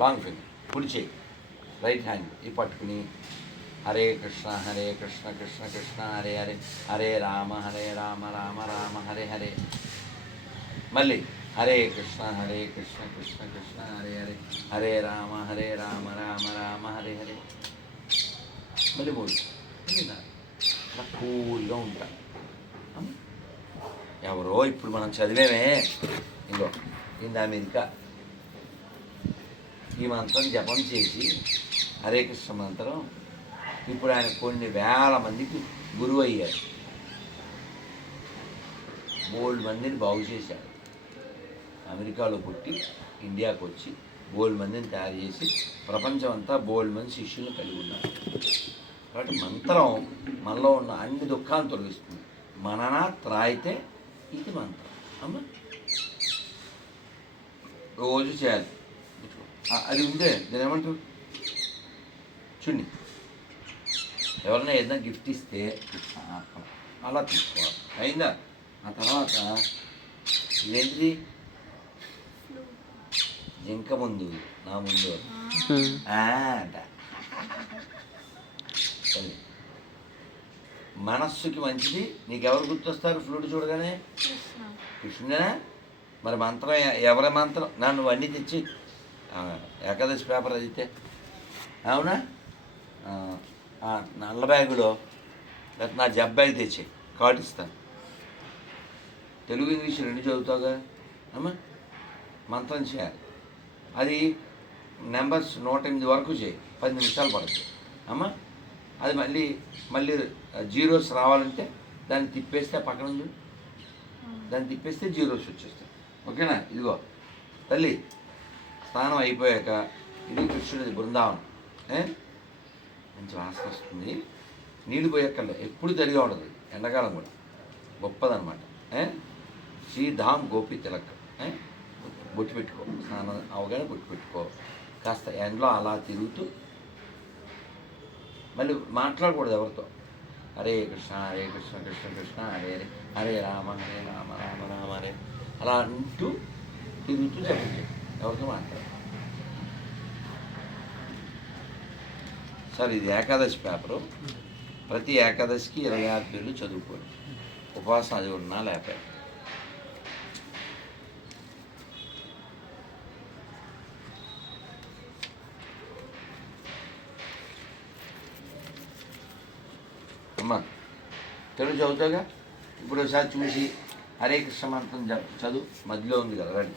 Long finger కుడి చేయి right hand ఈ పట్టుకుని హరే కృష్ణ హరే కృష్ణ కృష్ణ కృష్ణ హరే హరే హరే రామ హరే రామ రామ రామ హరే హరే. మళ్ళీ హరే కృష్ణ హరే కృష్ణ కృష్ణ కృష్ణ హరే హరే హరే రామ హరే రామ రామ రామ హరే హరే. మళ్ళీ మూడు అలా కూల్గా ఉంటాను ఎవరో ఇప్పుడు మనం చదివేమే. ఇంకో. ఇంద అమెరికా ఈ మంత్రం జపం చేసి హరే కృష్ణ మంత్రం. ఇప్పుడు ఆయన కొన్ని వేల మందికి గురువు అయ్యారు. బోల్డ్ మందిని బాగు చేశాడు అమెరికాలో పుట్టి ఇండియాకు వచ్చి బోల్డ్ మందిని తయారు చేసి ప్రపంచం అంతా బోల్డ్ మంది శిష్యులను కలిగి ఉన్నారు. కాబట్టి మంత్రం మనలో ఉన్న అన్ని దుఃఖాలను తొలగిస్తుంది. మననా త్రాయితే ఇది మంత్రం. అమ్మ? రోజు చేయాలి. అది ఉందే. నేను ఏమంటారు చూడండి. ఎవరైనా ఏదైనా గిఫ్ట్ ఇస్తే అలా తీసుకోవాలి. అయిందా ఆ తర్వాత ఇదేంటిది? జింక ముందు నా ముందు. ఆ, అంట. సరే. మనస్సుకి మంచిది. నీకెవరు గుర్తొస్తారు ఫ్లూట్ చూడగానే? కృష్ణ. కృష్ణుడేనా మరి మంత్రం ఎ- ఎవరి మంత్రం? నన్ను అన్నీ తెచ్చి ఏకాదశి పేపర్ అయితే. అవునా? నల్ల బ్యాగులో లేకపోతే నా జబ్ బ్యాగ్ తెచ్చి కార్డు ఇస్తాను. తెలుగు ఇంగ్లీష్ రెండు చదువుతావుగా? అమ్మా మంత్రం చేయాలి. అది నెంబర్స్ నూట ఎనిమిది వరకు చేయి. పది నిమిషాలు పడుతుంది. అమ్మా అది మళ్ళీ మళ్ళీ జీరోస్ రావాలంటే దాన్ని తిప్పేస్తే పక్కన దాన్ని తిప్పేస్తే జీరోస్ వచ్చేస్తాయి. ఓకేనా? ఇదిగో. తల్లి స్నానం అయిపోయాక ఇది కృష్ణుడిది బృందావనం. మంచి వాసన వస్తుంది. నీళ్ళు పోయక్కర్లే. ఎప్పుడు తడిగా ఉండదు. ఎండాకాలం కూడా. గొప్పదనమాట ఏ? శ్రీధామ్ గోపి తిలక్. బొట్టి బొట్టు పెట్టుకో. స్నానం అవగానే బొట్టు పెట్టుకో. కాస్త ఎండలో అలా తిరుగుతూ. మళ్ళీ మాట్లాడకూడదు ఎవరితో. హరే కృష్ణ హరే కృష్ణ కృష్ణ కృష్ణ హరే హరే హరే రామ హరే రామ రామ రామ హరే. అలా అంటూ తిరుగుతూ చెప్పండి ఎవరికి మాట్లాడు సార్ ఇది ఏకాదశి పేపరు. ప్రతి ఏకాదశికి ఇరవై ఆరు పేర్లు చదువుకోండి. ఉపవాసం అది ఉన్నా లేకపోతే అమ్మా తెలుగు చదువుతాగా ఇప్పుడు ఒకసారి చూసి హరే కృష్ణ మంత్రం చదువు. మధ్యలో ఉంది కదా రెండు